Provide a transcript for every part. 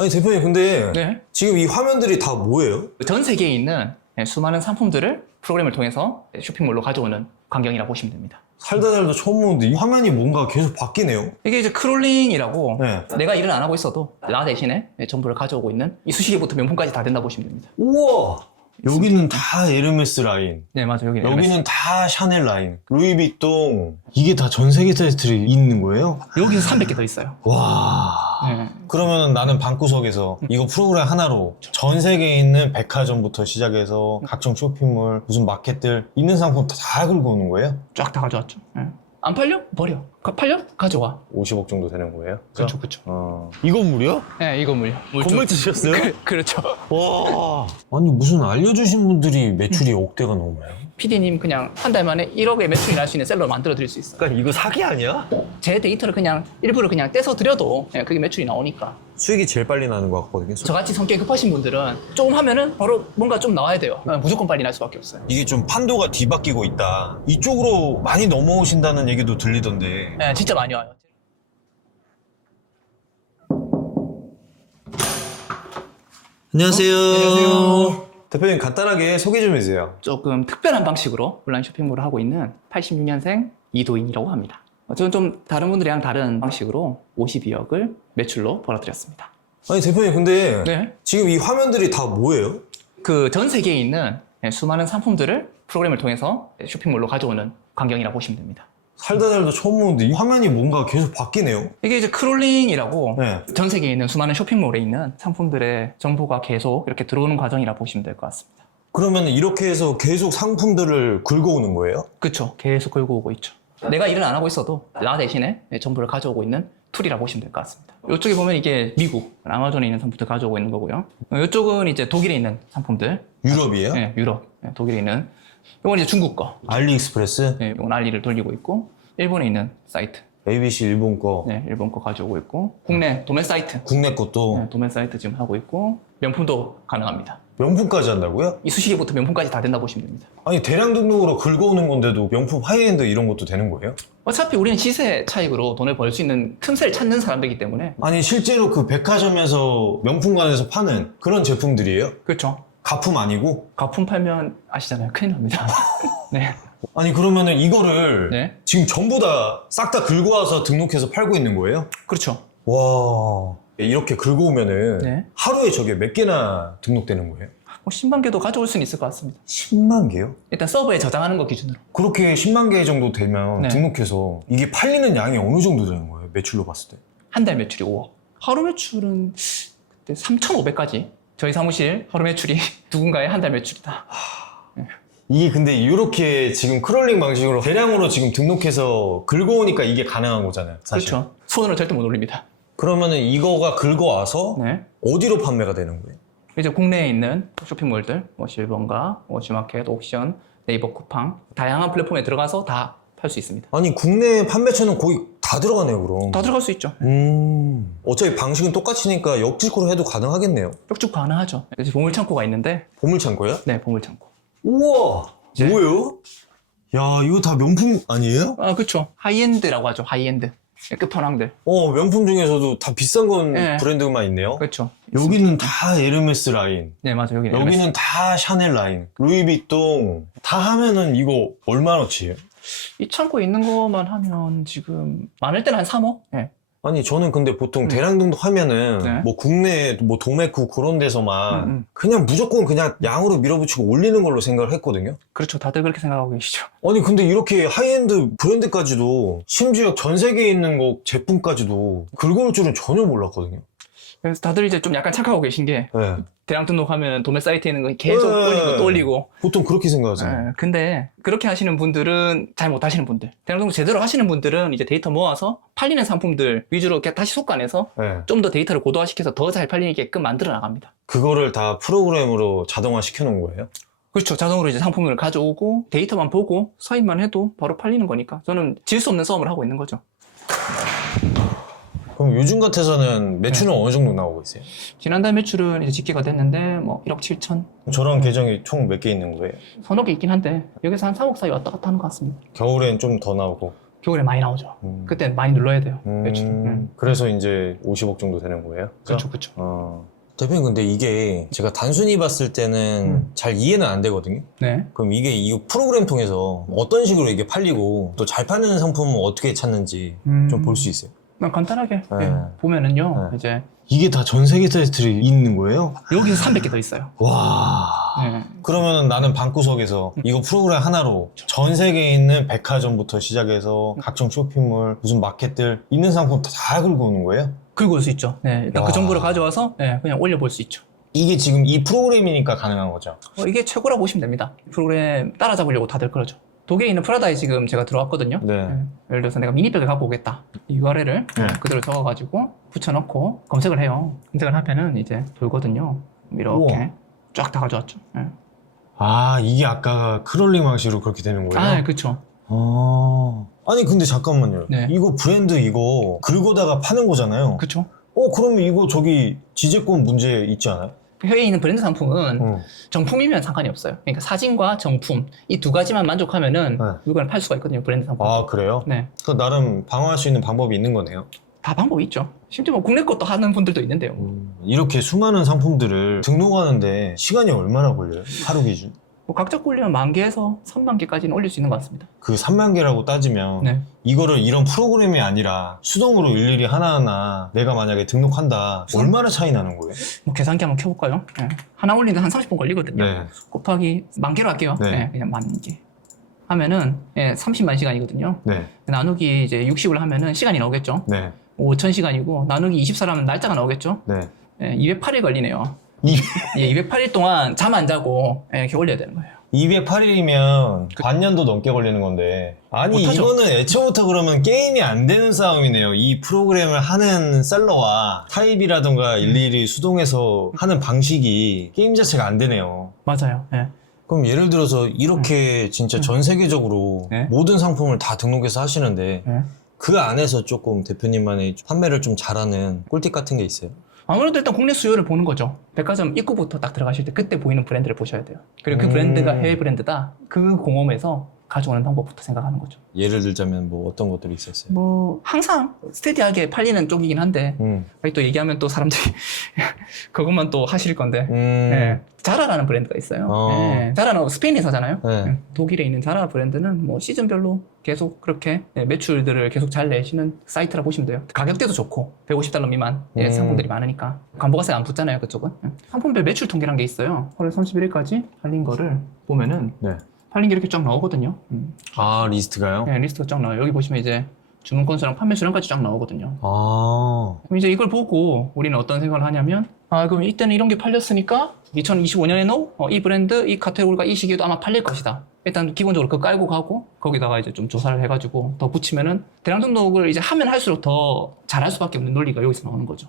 아니 대표님 근데 네. 지금 이 화면들이 다 뭐예요? 전 세계에 있는 수많은 상품들을 프로그램을 통해서 쇼핑몰로 가져오는 광경이라고 보시면 됩니다. 살다 처음 보는데 이 화면이 뭔가 계속 바뀌네요. 이게 이제 크롤링이라고 네. 내가 일을 안 하고 있어도 나 대신에 정보를 가져오고 있는 이쑤시개부터 명품까지 다 된다 보시면 됩니다. 우와! 여기는 다 에르메스 라인, 네, 맞아요. 여기는 다 샤넬 라인, 루이비통. 이게 다 전 세계 타이틀이 있는 거예요? 여기서 300개 더 있어요. 와. 네. 그러면 나는 방구석에서 이거 프로그램 하나로 전 세계에 있는 백화점부터 시작해서 각종 쇼핑몰, 무슨 마켓들 있는 상품 다 긁고 오는 거예요? 쫙 다 가져왔죠. 네. 안 팔려? 버려. 팔려? 가져와. 50억 정도 되는 거예요? 그렇죠, 그렇죠. 이 건물이요? 네, 이거 물려. 건물 주셨어요? 그렇죠. 와. 아니 무슨 알려주신 분들이 매출이 억대가 넘어요? PD님 그냥 한 달 만에 1억의 매출이 날 수 있는 셀러를 만들어 드릴 수 있어요. 그러니까 이거 사기 아니야? 제 데이터를 그냥 일부러 그냥 떼서 드려도 그게 매출이 나오니까. 수익이 제일 빨리 나는 것 같거든요. 저같이 성격이 급하신 분들은 조금 하면은 바로 뭔가 좀 나와야 돼요. 무조건 빨리 날 수밖에 없어요. 이게 좀 판도가 뒤바뀌고 있다. 이쪽으로 많이 넘어오신다는 얘기도 들리던데. 네, 진짜 많이 와요. 안녕하세요. 안녕하세요. 대표님 간단하게 소개 좀 해주세요. 조금 특별한 방식으로 온라인 쇼핑몰을 하고 있는 86년생 이도인이라고 합니다. 저는 좀 다른 분들이랑 다른 방식으로 52억을 매출로 벌어들였습니다. 아니 대표님 근데 네. 지금 이 화면들이 다 뭐예요? 그 전 세계에 있는 수많은 상품들을 프로그램을 통해서 쇼핑몰로 가져오는 광경이라고 보시면 됩니다. 살다 처음 보는데 이 화면이 뭔가 계속 바뀌네요. 이게 이제 크롤링이라고 네. 전 세계에 있는 수많은 쇼핑몰에 있는 상품들의 정보가 계속 이렇게 들어오는 과정이라고 보시면 될 것 같습니다. 그러면 이렇게 해서 계속 상품들을 긁어오는 거예요? 그렇죠. 계속 끌고 오고 있죠. 내가 일을 안 하고 있어도 나 대신에 정보를 가져오고 있는 툴이라고 보시면 될 것 같습니다. 이쪽에 보면 이게 미국, 아마존에 있는 상품들 가져오고 있는 거고요. 이쪽은 이제 독일에 있는 상품들. 유럽이에요? 네, 유럽. 네, 독일에 있는. 이건 이제 중국 거. 알리익스프레스? 네, 이건 알리를 돌리고 있고, 일본에 있는 사이트. ABC 일본 거, 네, 일본 거 가져오고 있고, 국내 도매 사이트. 국내 것도 네, 도매 사이트 지금 하고 있고, 명품도 가능합니다. 명품까지 한다고요? 이쑤시개부터 명품까지 다 된다 보시면 됩니다. 아니 대량 등록으로 긁어오는 건데도 명품 하이엔드 이런 것도 되는 거예요? 어차피 우리는 시세 차익으로 돈을 벌 수 있는 틈새를 찾는 사람들이기 때문에. 아니 실제로 그 백화점에서 명품관에서 파는 그런 제품들이에요? 그렇죠. 가품 아니고? 가품 팔면 아시잖아요. 큰일 납니다. 네. 아니 그러면은 이거를 네. 지금 전부 다 싹 다 긁어 와서 등록해서 팔고 있는 거예요? 그렇죠. 와, 이렇게 긁어 오면은 네. 하루에 저게 몇 개나 등록되는 거예요? 뭐 10만 개도 가져올 수는 있을 것 같습니다. 10만 개요? 일단 서버에 저장하는 거 기준으로. 그렇게 10만 개 정도 되면 네. 등록해서 이게 팔리는 양이 어느 정도 되는 거예요? 매출로 봤을 때? 한 달 매출이 5억. 하루 매출은 그때 3,500까지. 저희 사무실 하루 매출이 누군가의 한 달 매출이다. 이게 근데 이렇게 지금 크롤링 방식으로 대량으로 지금 등록해서 긁어오니까 이게 가능한 거잖아요, 사실. 그렇죠. 손으로 절대 못 올립니다. 그러면은 이거가 긁어와서 네. 어디로 판매가 되는 거예요? 이제 국내에 있는 쇼핑몰들, 뭐 실버인가, G마켓, 옥션, 네이버 쿠팡 다양한 플랫폼에 들어가서 다 팔 수 있습니다. 아니 국내 판매처는 거의 다 들어가네요, 그럼. 다 들어갈 수 있죠. 어차피 방식은 똑같으니까 역직구로 해도 가능하겠네요. 쭉쭉 가능하죠. 그래서 보물창고가 있는데, 보물창고요? 네, 보물창고. 우와! 네. 뭐예요? 야, 이거 다 명품 아니에요? 아, 그렇죠. 하이엔드라고 하죠. 하이엔드. 끝판왕들. 명품 중에서도 다 비싼 건 네. 브랜드만 있네요. 그렇죠. 여기는 다 에르메스 라인, 네, 맞아요. 여기 여기는 다 샤넬 라인, 루이비통 다 하면은 이거 얼마나치예요? 이 창고에 있는 것만 하면 지금 많을 때는 한 3억? 네. 아니 저는 근데 보통 대량 등록하면은 네. 뭐 국내 뭐 도매쿠 그런 데서만 음. 그냥 무조건 그냥 양으로 밀어붙이고 올리는 걸로 생각을 했거든요. 그렇죠. 다들 그렇게 생각하고 계시죠. 아니 근데 이렇게 하이엔드 브랜드까지도 심지어 전 세계에 있는 거 제품까지도 긁어올 줄은 전혀 몰랐거든요. 그래서 다들 이제 좀 약간 착각하고 계신 게 네. 대량 등록하면 도매 사이트에 있는 거 계속 네. 올리고 또 올리고. 보통 그렇게 생각하잖아요. 네, 근데 그렇게 하시는 분들은 잘 못하시는 분들, 대량 등록 제대로 하시는 분들은 이제 데이터 모아서 팔리는 상품들 위주로 이렇게 다시 속간해서 네. 좀 더 데이터를 고도화시켜서 더 잘 팔리게끔 만들어 나갑니다. 그거를 다 프로그램으로 자동화 시켜놓은 거예요? 그렇죠. 자동으로 이제 상품을 가져오고 데이터만 보고 서입만 해도 바로 팔리는 거니까 저는 질 수 없는 싸움을 하고 있는 거죠. 그럼 요즘 같아서는 매출은 어느 정도 나오고 있어요? 지난달 매출은 이제 집계가 됐는데 뭐 1억 7천 저런 계정이 총 몇 개 있는 거예요? 서너 개 있긴 한데 여기서 한 3억 사이 왔다 갔다 하는 것 같습니다. 겨울엔 좀 더 나오고 겨울에 많이 나오죠. 그때 많이 눌러야 돼요. 매출. 그래서 이제 50억 정도 되는 거예요? 그렇죠, 그렇죠. 대표님, 근데 이게 제가 단순히 봤을 때는 잘 이해는 안 되거든요. 네. 그럼 이게 이 프로그램 통해서 어떤 식으로 이게 팔리고 또 잘 파는 상품은 어떻게 찾는지 좀 볼 수 있어요? 그냥 간단하게 네. 예, 보면은요, 네. 이제 이게 다 전 세계 타이틀이 있는 거예요? 여기서 300개 더 있어요. 와. 네. 그러면 나는 방구석에서 이거 프로그램 하나로 전 세계에 있는 백화점부터 시작해서 각종 쇼핑몰, 무슨 마켓들 있는 상품 다 긁고 오는 거예요? 긁을 수 있죠. 네, 일단 와. 그 정보를 가져와서 그냥 올려볼 수 있죠. 이게 지금 이 프로그램이니까 가능한 거죠? 이게 최고라고 보시면 됩니다. 프로그램 따라잡으려고 다들 그러죠. 독일에 있는 프라다에 지금 제가 들어왔거든요. 네. 예를 들어서 내가 미니백을 갖고 오겠다. 이 URL을 네. 그대로 적어가지고 붙여넣고 검색을 해요. 검색을 하면은 이제 돌거든요. 이렇게 우와. 쫙 다 가져왔죠. 네. 아, 이게 아까 크롤링 방식으로 그렇게 되는 거예요? 아, 그렇죠. 아니, 근데 잠깐만요. 네. 이거 브랜드 이거 긁어다가 파는 거잖아요. 그렇죠. 그러면 이거 저기 지재권 문제 있지 않아요? 해외에 있는 브랜드 상품은 어. 정품이면 상관이 없어요. 그러니까 사진과 정품 이 두 가지만 만족하면은 네. 물건을 팔 수가 있거든요. 브랜드 상품. 아, 그래요? 네. 그 나름 방어할 수 있는 방법이 있는 거네요. 다 방법이 있죠. 심지어 뭐 국내 것도 하는 분들도 있는데요. 이렇게 수많은 상품들을 등록하는데 시간이 얼마나 걸려요? 하루 기준? 뭐 각자 꼴리면 10,000개에서 30,000개까지는 올릴 수 있는 것 같습니다. 그 3만 개라고 따지면 네. 이거를 이런 프로그램이 아니라 수동으로 일일이 하나하나 내가 만약에 등록한다, 얼마나 차이 나는 거예요? 뭐 계산기 한번 켜볼까요? 네. 하나 올리는데 한 30분 걸리거든요. 네. 곱하기 10,000개로 할게요. 네. 네, 그냥 10,000개. 하면은 30만 시간이거든요. 네. 나누기 이제 60을 하면은 시간이 나오겠죠. 네. 5,000시간이고 나누기 24라면 날짜가 나오겠죠. 네. 208일 걸리네요. 이- 208일 동안 잠 안 자고 이렇게 올려야 되는 거예요. 208일이면 반년도 넘게 걸리는 건데, 아니 못하죠. 이거는 애초부터 그러면 게임이 안 되는 싸움이네요. 이 프로그램을 하는 셀러와 타입이라던가 일일이 수동해서 하는 방식이 게임 자체가 안 되네요. 맞아요. 네. 그럼 예를 들어서 이렇게 진짜 전 세계적으로 네. 모든 상품을 다 등록해서 하시는데 네. 그 안에서 조금 대표님만의 판매를 좀 잘하는 꿀팁 같은 게 있어요? 아무래도 일단 국내 수요를 보는 거죠. 백화점 입구부터 딱 들어가실 때 그때 보이는 브랜드를 보셔야 돼요. 그리고 그 브랜드가 해외 브랜드다. 그 공홈에서 가져오는 방법부터 생각하는 거죠. 예를 들자면 뭐 어떤 것들이 있었어요? 뭐 항상 스테디하게 팔리는 쪽이긴 한데 여기 또 얘기하면 또 사람들이 그것만 또 하실 건데 네. 자라라는 브랜드가 있어요. 네. 자라는 스페인 회사잖아요. 네. 네. 독일에 있는 자라 브랜드는 뭐 시즌별로 계속 그렇게 매출들을 계속 잘 내시는 사이트라 보시면 돼요. 가격대도 좋고 $150 미만 상품들이 많으니까 광고가세 안 붙잖아요. 그쪽은. 상품별 매출 통계라는 게 있어요. 8월 31일까지 팔린 거를 보면은 네. 팔린 게 이렇게 쫙 나오거든요. 아, 리스트가요? 네, 리스트가 쫙 나와요. 여기 보시면 이제 주문 건수랑 판매 수량까지 쫙 나오거든요. 아, 그럼 이제 이걸 보고 우리는 어떤 생각을 하냐면, 그럼 이때는 이런 게 팔렸으니까 2025년에는 이 브랜드, 이 카테고리가 이 시기에도 아마 팔릴 것이다. 일단 기본적으로 그거 깔고 가고 거기다가 이제 좀 조사를 해가지고 더 붙이면은 대량 등록을 이제 하면 할수록 더 잘할 수밖에 없는 논리가 여기서 나오는 거죠.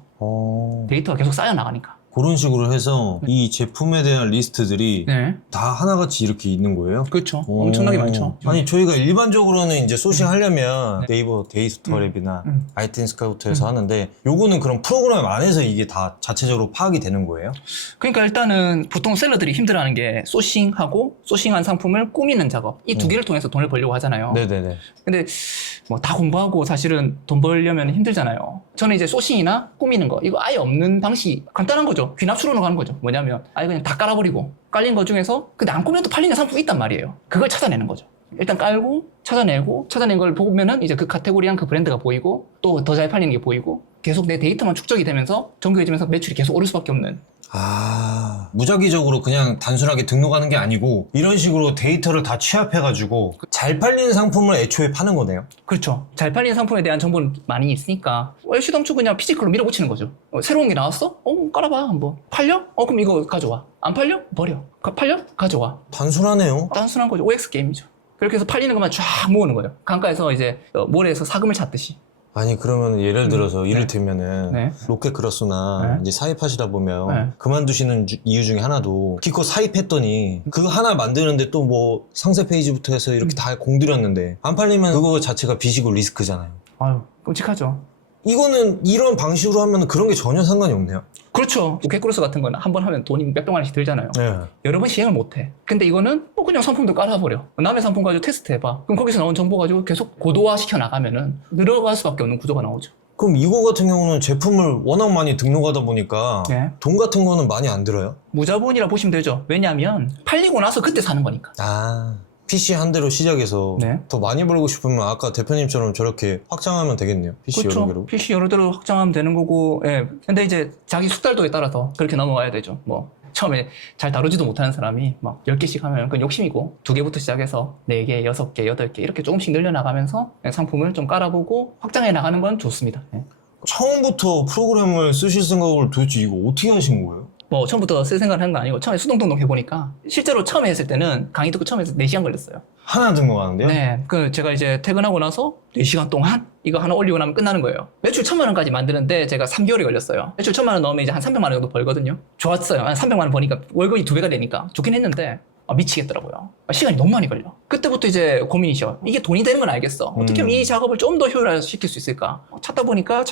데이터가 계속 쌓여 나가니까. 그런 식으로 해서 이 제품에 대한 리스트들이 네, 다 하나같이 이렇게 있는 거예요? 그렇죠. 엄청나게 많죠. 아니, 저희가 일반적으로는 이제 소싱 하려면 네이버 데이스토어 랩이나 아이템 스카우트에서 하는데, 요거는 그럼 프로그램 안에서 이게 다 자체적으로 파악이 되는 거예요? 그러니까 일단은 보통 셀러들이 힘들어하는 게 소싱하고 소싱한 상품을 꾸미는 작업 이 두 개를 통해서 돈을 벌려고 하잖아요. 네네네. 근데 뭐 다 공부하고 사실은 돈 벌려면 힘들잖아요. 저는 이제 소싱이나 꾸미는 거 이거 아예 없는 방식 간단한 거죠. 귀납 추론으로 가는 거죠. 뭐냐면 아예 그냥 다 깔아버리고 깔린 거 중에서 근데 안 꾸며도 팔리는 상품이 있단 말이에요. 그걸 찾아내는 거죠. 일단 깔고 찾아내고 찾아낸 걸 보면은 이제 그 카테고리랑 그 브랜드가 보이고 또 더 잘 팔리는 게 보이고 계속 내 데이터만 축적이 되면서 정교해지면서 매출이 계속 오를 수밖에 없는. 아, 무작위적으로 그냥 단순하게 등록하는 게 아니고 이런 식으로 데이터를 다 취합해가지고 잘 팔리는 상품을 애초에 파는 거네요? 그렇죠. 잘 팔리는 상품에 대한 정보는 많이 있으니까 시동추 그냥 피지컬로 밀어붙이는 거죠. 새로운 게 나왔어? 깔아봐 한번. 팔려? 그럼 이거 가져와. 안 팔려? 버려. 팔려? 가져와. 단순하네요. 단순한 거죠. OX 게임이죠. 그렇게 해서 팔리는 것만 쫙 모으는 거예요. 강가에서 이제 모래에서 사금을 찾듯이. 아니, 그러면 예를 들어서 이를테면은 네. 로켓크로스나 네. 이제 사입하시다 보면 네. 그만두시는 이유 중에 하나도 기껏 사입했더니 그거 하나 만드는데 또 뭐 상세 페이지부터 해서 이렇게 다 공들였는데 안 팔리면 그거 자체가 빚이고 리스크잖아요. 아유, 끔찍하죠. 이거는 이런 방식으로 하면 그런 게 전혀 상관이 없네요. 그렇죠. 개크로스 같은 거는 한 번 하면 돈이 몇백만 원씩 들잖아요. 네. 여러 번 시행을 못 해. 근데 이거는 뭐 그냥 상품도 깔아버려. 남의 상품 가지고 테스트 해봐. 그럼 거기서 나온 정보 가지고 계속 고도화 시켜 나가면은 늘어갈 수밖에 없는 구조가 나오죠. 그럼 이거 같은 경우는 제품을 워낙 많이 등록하다 보니까 네. 돈 같은 거는 많이 안 들어요? 무자본이라 보시면 되죠. 왜냐하면 팔리고 나서 그때 사는 거니까. 아, PC 한 대로 시작해서 네. 더 많이 벌고 싶으면 아까 대표님처럼 저렇게 확장하면 되겠네요. PC 여러 개로. 그렇죠. PC 여러 대로 확장하면 되는 거고, 예. 근데 이제 자기 숙달도에 따라서 그렇게 넘어가야 되죠. 뭐, 처음에 잘 다루지도 못하는 사람이 막 10개씩 하면 그건 욕심이고, 2개부터 시작해서 4개, 6개, 8개 이렇게 조금씩 늘려나가면서 상품을 좀 깔아보고 확장해 나가는 건 좋습니다. 예. 처음부터 프로그램을 쓰실 생각을 도대체 이거 어떻게 하신 거예요? 뭐, 처음부터 쓸 생각을 한 거 아니고, 처음에 수동등록 해보니까, 실제로 처음에 했을 때는 강의 듣고 처음에 해서 4시간 걸렸어요. 하나 등록하는데요? 네. 제가 이제 퇴근하고 나서 4시간 동안 이거 하나 올리고 나면 끝나는 거예요. 매출 1,000만 원까지 만드는데 제가 3개월이 걸렸어요. 매출 1,000만 원 넣으면 이제 한 300만 원 정도 벌거든요. 좋았어요. 한 300만 원 버니까 월급이 2배가 되니까 좋긴 했는데 미치겠더라고요. 시간이 너무 많이 걸려. 그때부터 이제 고민이죠. 이게 돈이 되는 건 알겠어. 어떻게 하면 이 작업을 좀 더 효율화시킬 수 있을까? 찾다 보니까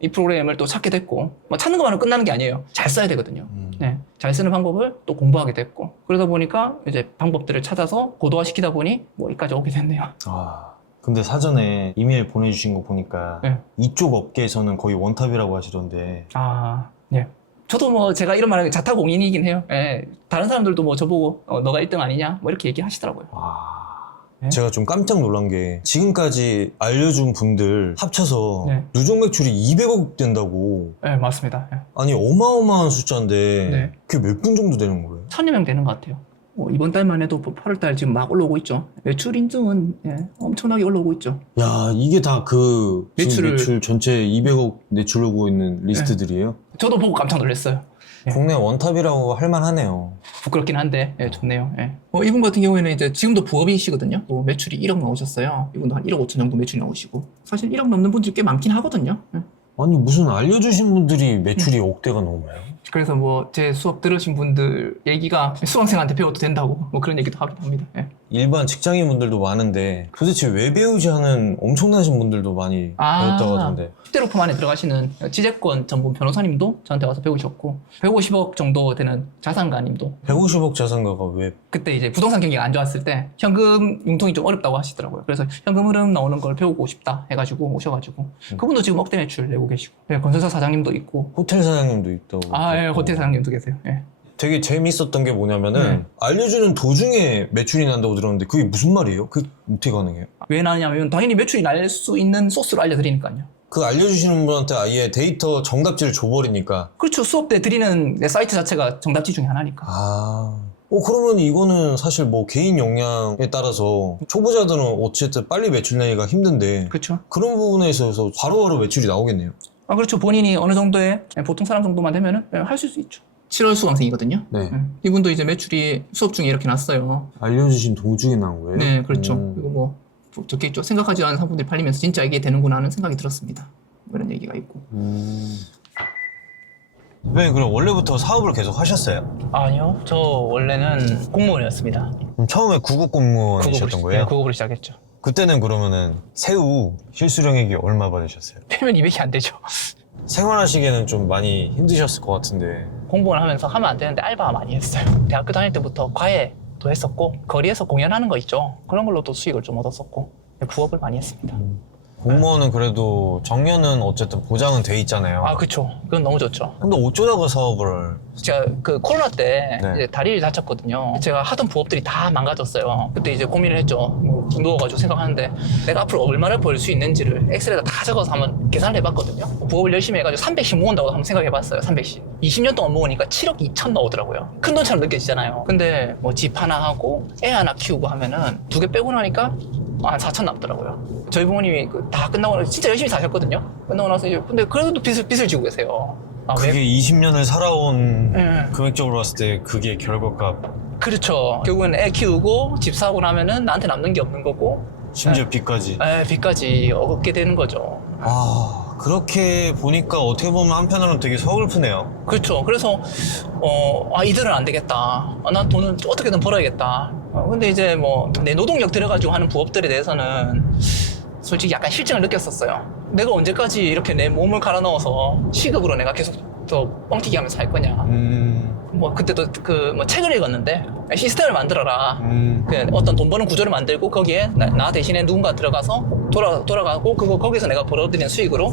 이 프로그램을 또 찾게 됐고, 뭐 찾는 것만으로 끝나는 게 아니에요. 잘 써야 되거든요. 네, 잘 쓰는 방법을 또 공부하게 됐고, 그러다 보니까 이제 방법들을 찾아서 고도화시키다 보니 뭐 여기까지 오게 됐네요. 아, 근데 사전에 이메일 보내주신 거 보니까 네. 이쪽 업계에서는 거의 원탑이라고 하시던데. 아, 네. 저도 뭐 제가 이런 말하는 게 자타공인이긴 해요. 예. 다른 사람들도 뭐 저보고 너가 1등 아니냐 뭐 이렇게 얘기하시더라고요. 네. 제가 좀 깜짝 놀란 게 지금까지 알려준 분들 합쳐서 네. 누적 매출이 200억 된다고. 네, 맞습니다. 예. 아니 어마어마한 숫자인데 네. 그게 몇 분 정도 되는 거예요? 1,000여 명 되는 것 같아요. 뭐 이번 달만 해도 8월달 지금 막 올라오고 있죠. 매출 인증은 엄청나게 올라오고 있죠. 야, 이게 다 그 매출을- 매출 전체 200억 내추르고 있는 리스트들이에요? 저도 보고 깜짝 놀랐어요. 네. 국내 원탑이라고 할 만하네요. 부끄럽긴 한데 좋네요. 예. 이분 같은 경우에는 이제 지금도 부업이시거든요. 매출이 1억 나오셨어요. 이분도 한 1억 5천 정도 매출이 나오시고, 사실 1억 넘는 분들이 꽤 많긴 하거든요. 예. 아니 무슨 알려주신 분들이 매출이 억대가 넘어요? 그래서 뭐 제 수업 들으신 분들 얘기가 수강생한테 배워도 된다고 뭐 그런 얘기도 하기도 합니다. 예. 일반 직장인분들도 많은데 도대체 왜 배우지 하는 엄청나신 분들도 많이 배웠다고 하던데. 10대 로펌 안에 들어가시는 지재권 전문 변호사님도 저한테 와서 배우셨고, 150억 정도 되는 자산가님도 150억 자산가가 왜? 그때 이제 부동산 경기가 안 좋았을 때 현금 융통이 좀 어렵다고 하시더라고요. 그래서 현금 흐름 나오는 걸 배우고 싶다 해가지고 오셔가지고 그분도 지금 억대 매출 내고 계시고, 건설사 사장님도 있고, 호텔 사장님도 있다고. 호텔 사장님도 계세요. 예. 되게 재밌었던 게 뭐냐면은 알려주는 도중에 매출이 난다고 들었는데 그게 무슨 말이에요? 그게 어떻게 가능해요? 왜 나냐면 당연히 매출이 날 수 있는 소스로 알려드리니까요. 그 알려주시는 분한테 아예 데이터 정답지를 줘버리니까. 그렇죠. 수업 때 드리는 사이트 자체가 정답지 중에 하나니까. 그러면 이거는 사실 뭐 개인 역량에 따라서 초보자들은 어쨌든 빨리 매출 내기가 힘든데 그렇죠. 그런 부분에 있어서 바로바로 매출이 나오겠네요. 그렇죠. 본인이 어느 정도의 보통 사람 정도만 되면은 하실 수 있죠. 7월 수강생이거든요. 네. 이분도 이제 매출이 수업 중에 이렇게 났어요. 알려주신 도중에 나온 거예요? 네, 그렇죠. 그리고 뭐 적혀 있죠. 생각하지 않은 상품들이 팔리면서 진짜 이게 되는구나 하는 생각이 들었습니다. 뭐 이런 얘기가 있고. 네, 그럼 원래부터 사업을 계속 하셨어요? 아니요. 저 원래는 공무원이었습니다. 그럼 처음에 구급 공무원이셨던 거예요? 구급으로 시작했죠. 그때는 그러면은 새우 실수령액이 얼마 받으셨어요? 빼면 200이 안 되죠. 생활하시기에는 좀 많이 힘드셨을 것 같은데. 공부를 하면서 하면 안 되는데 알바 많이 했어요. 대학교 다닐 때부터 과외도 했었고, 거리에서 공연하는 거 있죠. 그런 걸로도 수익을 좀 얻었었고, 부업을 많이 했습니다. 공무원은 그래도 정년은 어쨌든 보장은 돼 있잖아요. 그쵸. 그건 너무 좋죠. 근데 어쩌다가 사업을? 제가 그 코로나 때 네. 이제 다리를 다쳤거든요. 제가 하던 부업들이 다 망가졌어요. 그때 이제 고민을 했죠. 뭐 누워가지고 생각하는데 내가 앞으로 얼마를 벌 수 있는지를 엑셀에다 다 적어서 한번 계산을 해봤거든요. 부업을 열심히 해가지고 300씩 모은다고 한번 생각해봤어요. 300씩. 20년 동안 모으니까 7억 2천 나오더라고요. 큰 돈처럼 느껴지잖아요. 근데 뭐 집 하나 하고 애 하나 키우고 하면은 2개 빼고 나니까 한 4천 남더라고요. 저희 부모님이 다 끝나고 나서 진짜 열심히 사셨거든요. 끝나고 나서 이제 근데 그래도 빚을 지고 계세요. 그게 20년을 살아온 네. 금액적으로 봤을 때 그게 결과값. 그렇죠. 결국은 애 키우고 집 사고 나면은 나한테 남는 게 없는 거고, 심지어 빚까지. 빚까지 얻게 되는 거죠. 그렇게 보니까 어떻게 보면 한편으로는 되게 서글프네요. 그렇죠. 그래서 이들은 안 되겠다. 난 돈을 어떻게든 벌어야겠다. 근데 이제 뭐 내 노동력 들여가지고 하는 부업들에 대해서는 솔직히 약간 실증을 느꼈었어요. 내가 언제까지 이렇게 내 몸을 갈아 넣어서 시급으로 내가 계속 더 뻥튀기 하면서 살 거냐. 뭐 그때도 그 뭐 책을 읽었는데 시스템을 만들어라. 그 어떤 돈 버는 구조를 만들고 거기에 나 대신에 누군가 들어가서 돌아가고 거기서 내가 벌어들이는 수익으로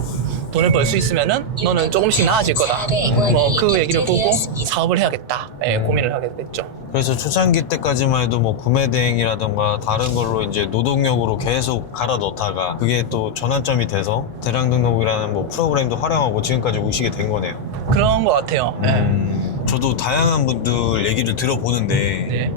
돈을 벌 수 있으면은 너는 조금씩 나아질 거다. 뭐 그 얘기를 보고 사업을 해야겠다. 고민을 하게 됐죠. 그래서 초창기 때까지만 해도 뭐 구매 대행이라던가 다른 걸로 이제 노동력으로 계속 갈아 넣다가 그게 또 전환점이 돼서 대량 등록이라는 뭐 프로그램도 활용하고 지금까지 오시게 된 거네요. 그런 것 같아요. 저도 다양한 분들 얘기를 들어보는데 네.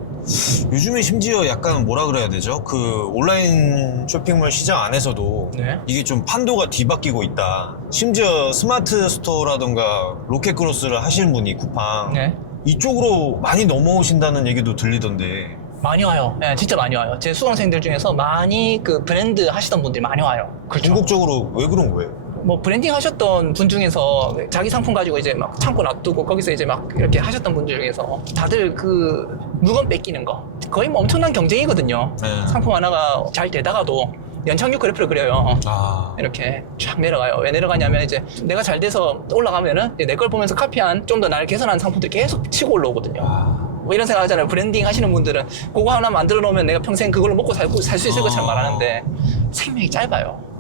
요즘에 심지어 약간 뭐라 그래야 되죠? 그 온라인 쇼핑몰 시장 안에서도 네. 이게 좀 판도가 뒤바뀌고 있다. 심지어 스마트 스토어라던가 로켓크로스를 하시는 분이 쿠팡 네. 이쪽으로 많이 넘어오신다는 얘기도 들리던데. 많이 와요. 네, 진짜 많이 와요. 제 수강생들 중에서 많이 그 브랜드 하시던 분들이 많이 와요. 그렇죠. 궁극적으로 왜 그런 거예요? 뭐 브랜딩 하셨던 분 중에서 자기 상품 가지고 이제 막 창고 놔두고 거기서 이제 막 이렇게 하셨던 분들 중에서 다들 그 물건 뺏기는 거 거의 뭐 엄청난 경쟁이거든요. 네. 상품 하나가 잘 되다가도 연착륙 그래프를 그려요. 아, 이렇게 쫙 내려가요. 왜 내려가냐면 이제 내가 잘 돼서 올라가면은 내 걸 보면서 카피한 좀 더 나를 개선한 상품들이 계속 치고 올라오거든요. 뭐 이런 생각 하잖아요. 브랜딩 하시는 분들은 그거 하나 만들어 놓으면 내가 평생 그걸로 먹고 살 수 있을 것처럼 말하는데 생명이 짧아요.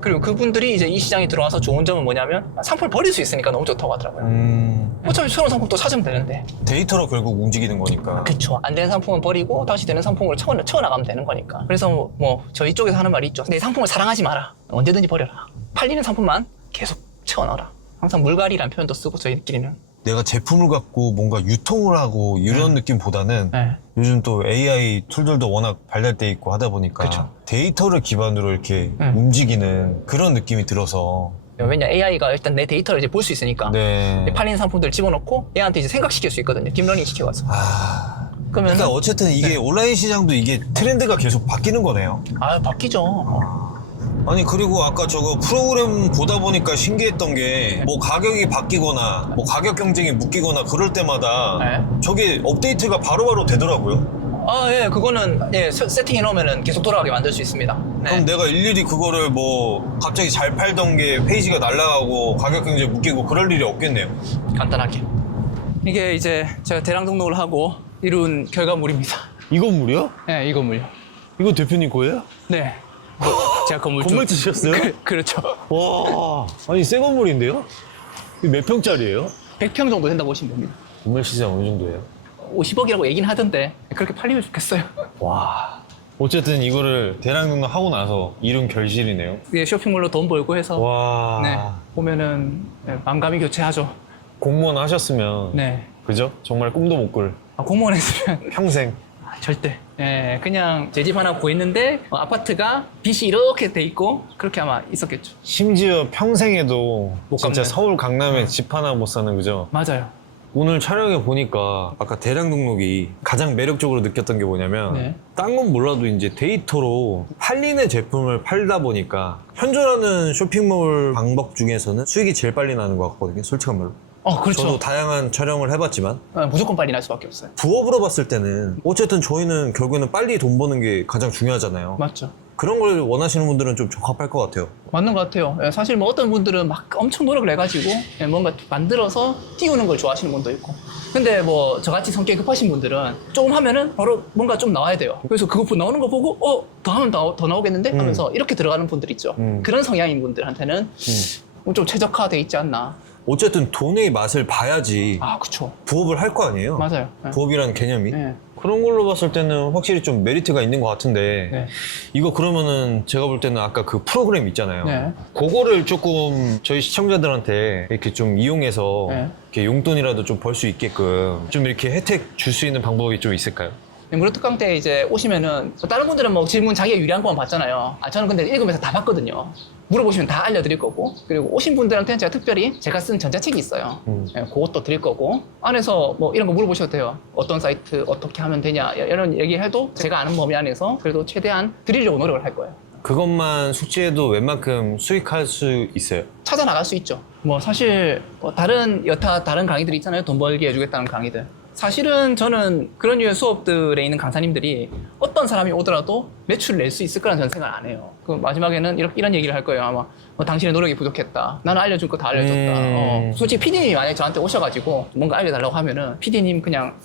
그리고 그분들이 이제 이 시장에 들어와서 좋은 점은 뭐냐면 상품을 버릴 수 있으니까 너무 좋다고 하더라고요. 어차피 새로운 상품 또 찾으면 되는데. 데이터로 결국 움직이는 거니까. 그쵸. 안 되는 상품은 버리고 다시 되는 상품을 채워나가면 되는 거니까. 그래서 뭐 저희 쪽에서 하는 말이 있죠. 내 상품을 사랑하지 마라. 언제든지 버려라. 팔리는 상품만 계속 채워넣어라. 항상 물갈이라는 표현도 쓰고 저희끼리는. 내가 제품을 갖고 뭔가 유통을 하고 이런 느낌보다는 네. 요즘 또 AI 툴들도 워낙 발달돼 있고 하다 보니까 그쵸. 데이터를 기반으로 이렇게 움직이는 그런 느낌이 들어서. 왜냐 AI가 일단 내 데이터를 이제 볼 수 있으니까 네. 팔리는 상품들을 집어넣고 얘한테 이제 생각시킬 수 있거든요. 딥러닝 시켜가지고. 아. 그러면 그러니까 어쨌든 이게 온라인 시장도 이게 트렌드가 계속 바뀌는 거네요. 바뀌죠. 아니 그리고 아까 저거 프로그램 보다 보니까 신기했던 게 뭐 가격이 바뀌거나 뭐 가격 경쟁이 묶이거나 그럴 때마다 네. 저게 업데이트가 바로바로 되더라고요. 예, 그거는 세팅해 놓으면 계속 돌아가게 만들 수 있습니다. 네. 그럼 내가 일일이 그거를 뭐 갑자기 잘 팔던 게 페이지가 날아가고 가격 경쟁 묶이고 그럴 일이 없겠네요. 간단하게. 이게 이제 제가 대량 등록을 하고 이룬 결과물입니다. 이 건물이요? 네, 이 건물요. 이거 대표님 거예요? 네. 제가 건물 건물 주셨어요? 그렇죠. 와, 아니 새 건물인데요? 이거 몇 평짜리예요? 100평 정도 된다고 보시면 됩니다. 건물 시장 어느 정도예요? 50억이라고 얘기는 하던데 그렇게 팔리면 좋겠어요. 와, 어쨌든 이거를 대량 등록하고 나서 이룬 결실이네요. 이게 쇼핑몰로 돈 벌고 해서 와, 네, 보면은 만감이 교체하죠. 공무원 하셨으면 네. 그죠? 정말 꿈도 못 꿀. 공무원 했으면 평생. 절대. 예, 그냥 제 집 하나 구했는데 아파트가 빚이 이렇게 돼 있고 그렇게 아마 있었겠죠. 심지어 평생에도 못 진짜 갚는. 서울 강남에 집 하나 못 사는 그죠? 맞아요. 오늘 촬영해 보니까 아까 대량 등록이 가장 매력적으로 느꼈던 게 뭐냐면 네. 딴 건 몰라도 이제 데이터로 팔리는 제품을 팔다 보니까 현존하는 쇼핑몰 방법 중에서는 수익이 제일 빨리 나는 것 같거든요. 솔직한 말로. 그렇죠. 저도 다양한 촬영을 해봤지만 무조건 빨리 날 수밖에 없어요. 부업으로 봤을 때는 어쨌든 저희는 결국에는 빨리 돈 버는 게 가장 중요하잖아요. 맞죠. 그런 걸 원하시는 분들은 좀 적합할 것 같아요. 맞는 것 같아요. 예, 사실 뭐 어떤 분들은 막 엄청 노력을 해가지고 뭔가 만들어서 띄우는 걸 좋아하시는 분도 있고. 근데 뭐 저같이 성격이 급하신 분들은 조금 하면은 바로 뭔가 좀 나와야 돼요. 그래서 그거 나오는 거 보고 더 하면 더 나오겠는데 하면서 이렇게 들어가는 분들 있죠. 그런 성향인 분들한테는 좀 최적화돼 있지 않나. 어쨌든 돈의 맛을 봐야지 그쵸. 부업을 할 거 아니에요. 맞아요. 예. 부업이라는 개념이. 네. 그런 걸로 봤을 때는 확실히 좀 메리트가 있는 것 같은데 네. 이거 그러면은 제가 볼 때는 아까 그 프로그램 있잖아요. 네. 그거를 조금 저희 시청자들한테 이렇게 좀 이용해서 네. 이렇게 용돈이라도 좀 벌 수 있게끔 좀 이렇게 혜택 줄 수 있는 방법이 좀 있을까요? 무료특강 때 이제 오시면은 다른 분들은 뭐 질문 자기가 유리한 것만 봤잖아요. 저는 근데 읽으면서 다 봤거든요. 물어보시면 다 알려드릴 거고, 그리고 오신 분들한테는 제가 특별히 제가 쓴 전자책이 있어요. 예, 그것도 드릴 거고, 안에서 뭐 이런 거 물어보셔도 돼요. 어떤 사이트 어떻게 하면 되냐 이런 얘기해도 제가 아는 범위 안에서 그래도 최대한 드리려고 노력을 할 거예요. 그것만 숙지해도 웬만큼 수익할 수 있어요. 찾아 나갈 수 있죠. 뭐 사실 뭐 다른 여타 다른 강의들 있잖아요. 돈 벌게 해주겠다는 강의들. 사실은 저는 그런 류의 수업들에 있는 강사님들이 어떤 사람이 오더라도 매출을 낼 수 있을 거라는 저는 생각을 안 해요. 그 마지막에는 이런 얘기를 할 거예요. 아마 당신의 노력이 부족했다. 나는 알려줄 거 다 알려줬다. 솔직히 PD님이 만약에 저한테 오셔가지고 뭔가 알려달라고 하면은 PD님 그냥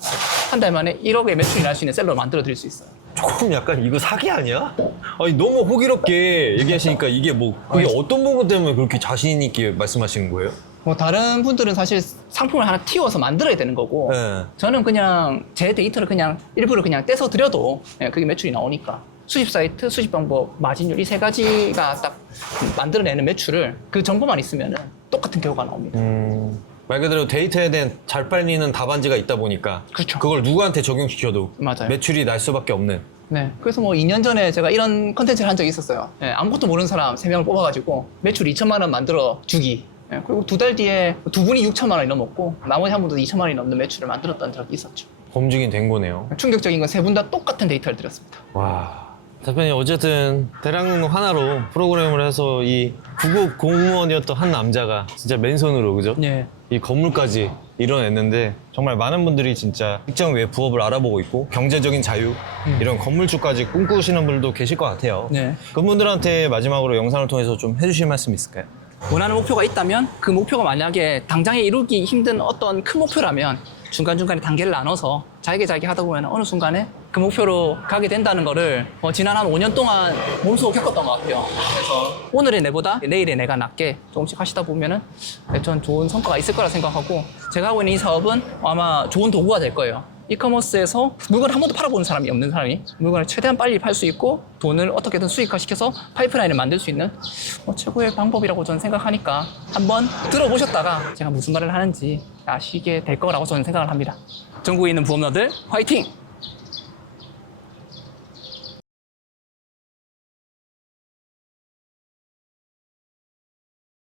한 달 만에 1억의 매출이 날 수 있는 셀러를 만들어 드릴 수 있어요. 조금 약간 이거 사기 아니야? 아니 너무 호기롭게 얘기하시니까 이게 뭐 그게 어떤 부분 때문에 그렇게 자신 있게 말씀하시는 거예요? 뭐 다른 분들은 사실 상품을 하나 띄워서 만들어야 되는 거고 네. 저는 그냥 제 데이터를 그냥 일부러 그냥 떼서 드려도 그게 매출이 나오니까 수집 사이트, 수집 방법, 마진율 이 세 가지가 딱 만들어내는 매출을 그 정보만 있으면은 똑같은 결과가 나옵니다. 말 그대로 데이터에 대한 잘 빨리는 답안지가 있다 보니까 그렇죠. 그걸 누구한테 적용시켜도 맞아요. 매출이 날 수밖에 없는. 네. 그래서 뭐 2년 전에 제가 이런 컨텐츠를 한 적이 있었어요. 네, 아무것도 모르는 사람 3명을 뽑아가지고 매출 2천만 원 만들어 주기. 네, 그리고 2달 뒤에 두 분이 6천만 원이 넘었고 나머지 한 분도 2천만 원이 넘는 매출을 만들었던 적이 있었죠. 검증이 된 거네요. 충격적인 건 세 분 다 똑같은 데이터를 드렸습니다. 와. 대표님 어쨌든 대량등록 하나로 프로그램을 해서 이 구급 공무원이었던 한 남자가 진짜 맨손으로 그죠? 네. 이 건물까지 이뤄냈는데 정말 많은 분들이 진짜 직장 외 부업을 알아보고 있고 경제적인 자유 이런 건물주까지 꿈꾸시는 분들도 계실 것 같아요. 네. 그분들한테 마지막으로 영상을 통해서 좀 해주실 말씀 있을까요? 원하는 목표가 있다면 그 목표가 만약에 당장에 이루기 힘든 어떤 큰 목표라면 중간중간에 단계를 나눠서 잘게 하다 보면 어느 순간에 그 목표로 가게 된다는 거를 지난 한 5년 동안 몸소 겪었던 것 같아요. 그래서 오늘의 내보다 내일의 내가 낫게 조금씩 하시다 보면은 전 좋은 성과가 있을 거라 생각하고 제가 하고 있는 이 사업은 아마 좋은 도구가 될 거예요. 이커머스에서 물건을 한 번도 팔아보는 사람이 없는 사람이 물건을 최대한 빨리 팔 수 있고 돈을 어떻게든 수익화시켜서 파이프라인을 만들 수 있는 최고의 방법이라고 저는 생각하니까 한번 들어보셨다가 제가 무슨 말을 하는지 아시게 될 거라고 저는 생각을 합니다. 전국에 있는 부업러들 화이팅!